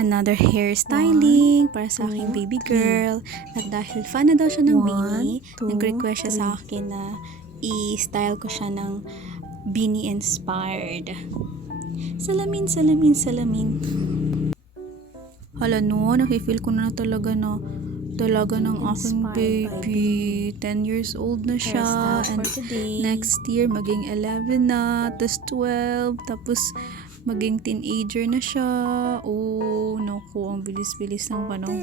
another hairstyling para sa aking baby girl. At dahil fan na daw siya ng beanie, nag-request siya sa akin na i-style ko siya ng beanie inspired. Salamin, salamin, salamin. Hala no, nafe-feel ko na talaga ng aking baby. 10 years old na siya. And next year, maging 11 na. Tapos 12. Tapos maging teenager na siya. Oh, naku, ang bilis-bilis ng panahon.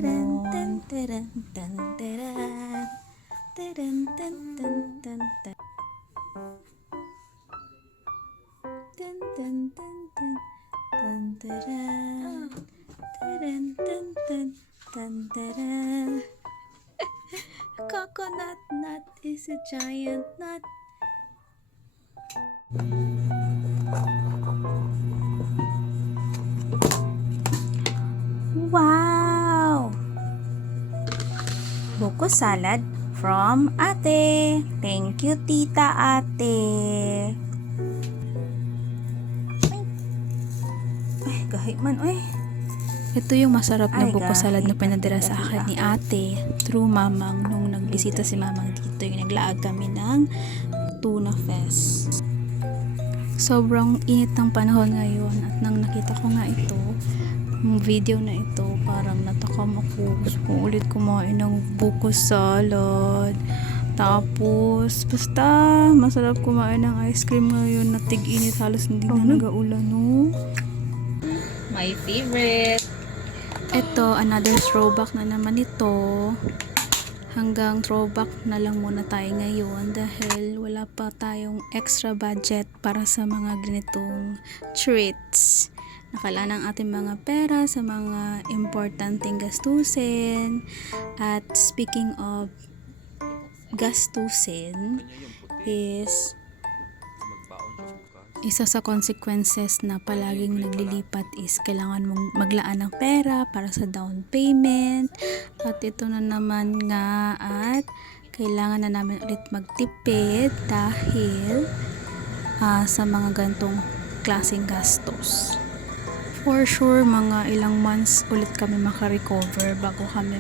Coconut nut is a giant nut. Wow! Buko salad from ate. Thank you, tita ate. Ay, kahit man, ay. Ito yung masarap na buko salad na pinadala sa akin ni ate through mamang nung nagbisita si mamang dito. Yung naglaag kami ng tuna fest. Sobrang init ng panahon ngayon at nang nakita ko nga ito, yung video na ito, parang natakam ako. Gusto ko ulit kumain ng buko salad. Tapos, basta masarap kumain ng ice cream ngayon na tig-init, halos hindi na nag-aulan, no? My favorite! Ito, another throwback na naman ito. Hanggang throwback na lang muna tayo ngayon dahil wala pa tayong extra budget para sa mga ganitong treats. Nakala ng ating mga pera sa mga importanteng gastusin. At speaking of gastusin, is isa sa consequences na palaging naglilipat is kailangan mong maglaan ng pera para sa down payment. At ito na naman nga at kailangan na namin ulit magtipid dahil sa mga gantong klaseng gastos. For sure, mga ilang months ulit kami makarecover bago kami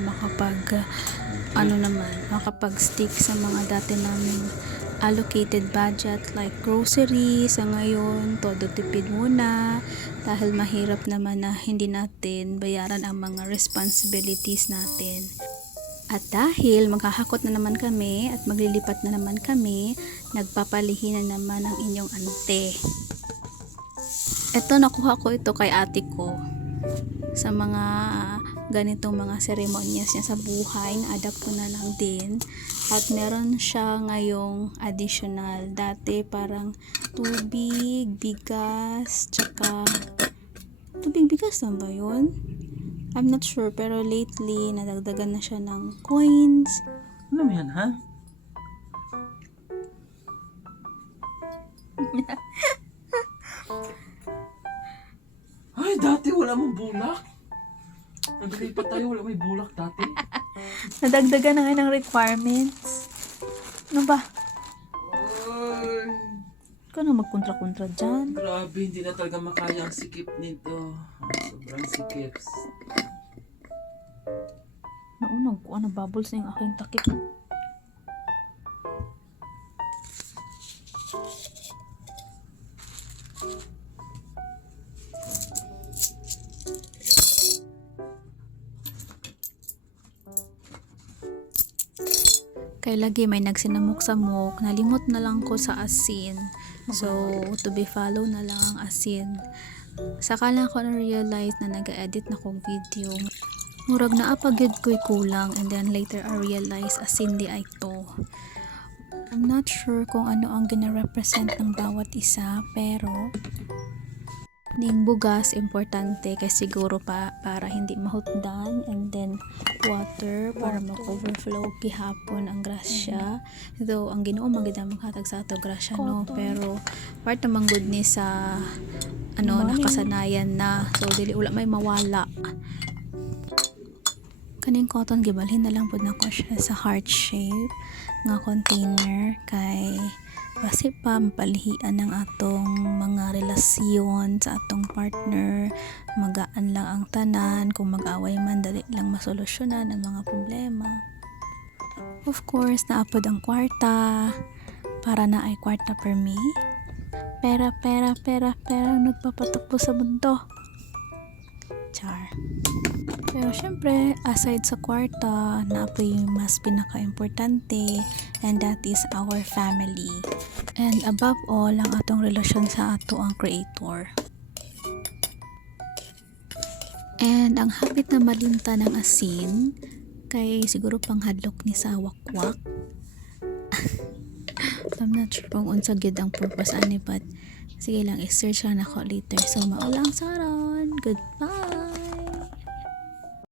makapag-stick sa mga dati namin allocated budget like groceries. Sa ngayon, todo tipid muna dahil mahirap naman na hindi natin bayaran ang mga responsibilities natin. At dahil magkahakot na naman kami at maglilipat na naman kami, nagpapalihin na naman ang inyong ante. Ito, nakuha ko ito kay ate ko sa mga ganitong mga seremonyas niya sa buhay. Na-adapt ko na lang din. At meron siya ngayong additional. Dati parang tubig, bigas, tsaka tubig, bigas na ba yun? I'm not sure, pero lately nadagdagan na siya ng coins. Ano mo yan, ha? Ay, dati wala mong bulak. Naglilipat tayo, wala may bulak dati. Nadagdagan na nga ng requirements. Ano ba? Ay, Ikaw na magkontra-kontra dyan. grabe, hindi na talaga makaya ang sikip nito. Sobrang sikip. Naunag ko, bubbles na yung aking takip. Kaya lagi may nagsinamok-samok, nalimot na lang ko sa asin. So, to be follow na lang ang asin. Saka lang ako na-realize na nag-edit na kong video. Murag na apagid ko'y kulang, and then later I realize asin di ay to. I'm not sure kung ano ang gina-represent ng bawat isa, pero ding bugas importante kay siguro pa para hindi mahutdan, and then water para mag-overflow gihapon ang grasya. Though ang Ginoo magid maghatag sa ato grasya, no, pero part namang good ni sa nakasanayan na, so dili wala may mawala. Kaning cotton gibalhin na lang pud nako siya sa heart shape nga container kay Basi pa mapalihian ng atong mga relasyon sa atong partner, magaan lang ang tanan, kung mag-away man dali lang masolusyonan ang mga problema. Of course, naapod ang kwarta para na ay kwarta per me. Pera ang nagpapatakbo sa mundo. Char. Pero syempre, aside sa kwarta, naapo yung mas pinaka-importante, and that is our family. And above all, ang atong relasyon sa ato ang Creator. And ang hapit na malinta ng asin, kay siguro panghadlok ni sa wakwak. I'm not sure kung unsa gyud ang purpose ani, but sige lang, i-search lang ako later. So, maulang saron. Goodbye!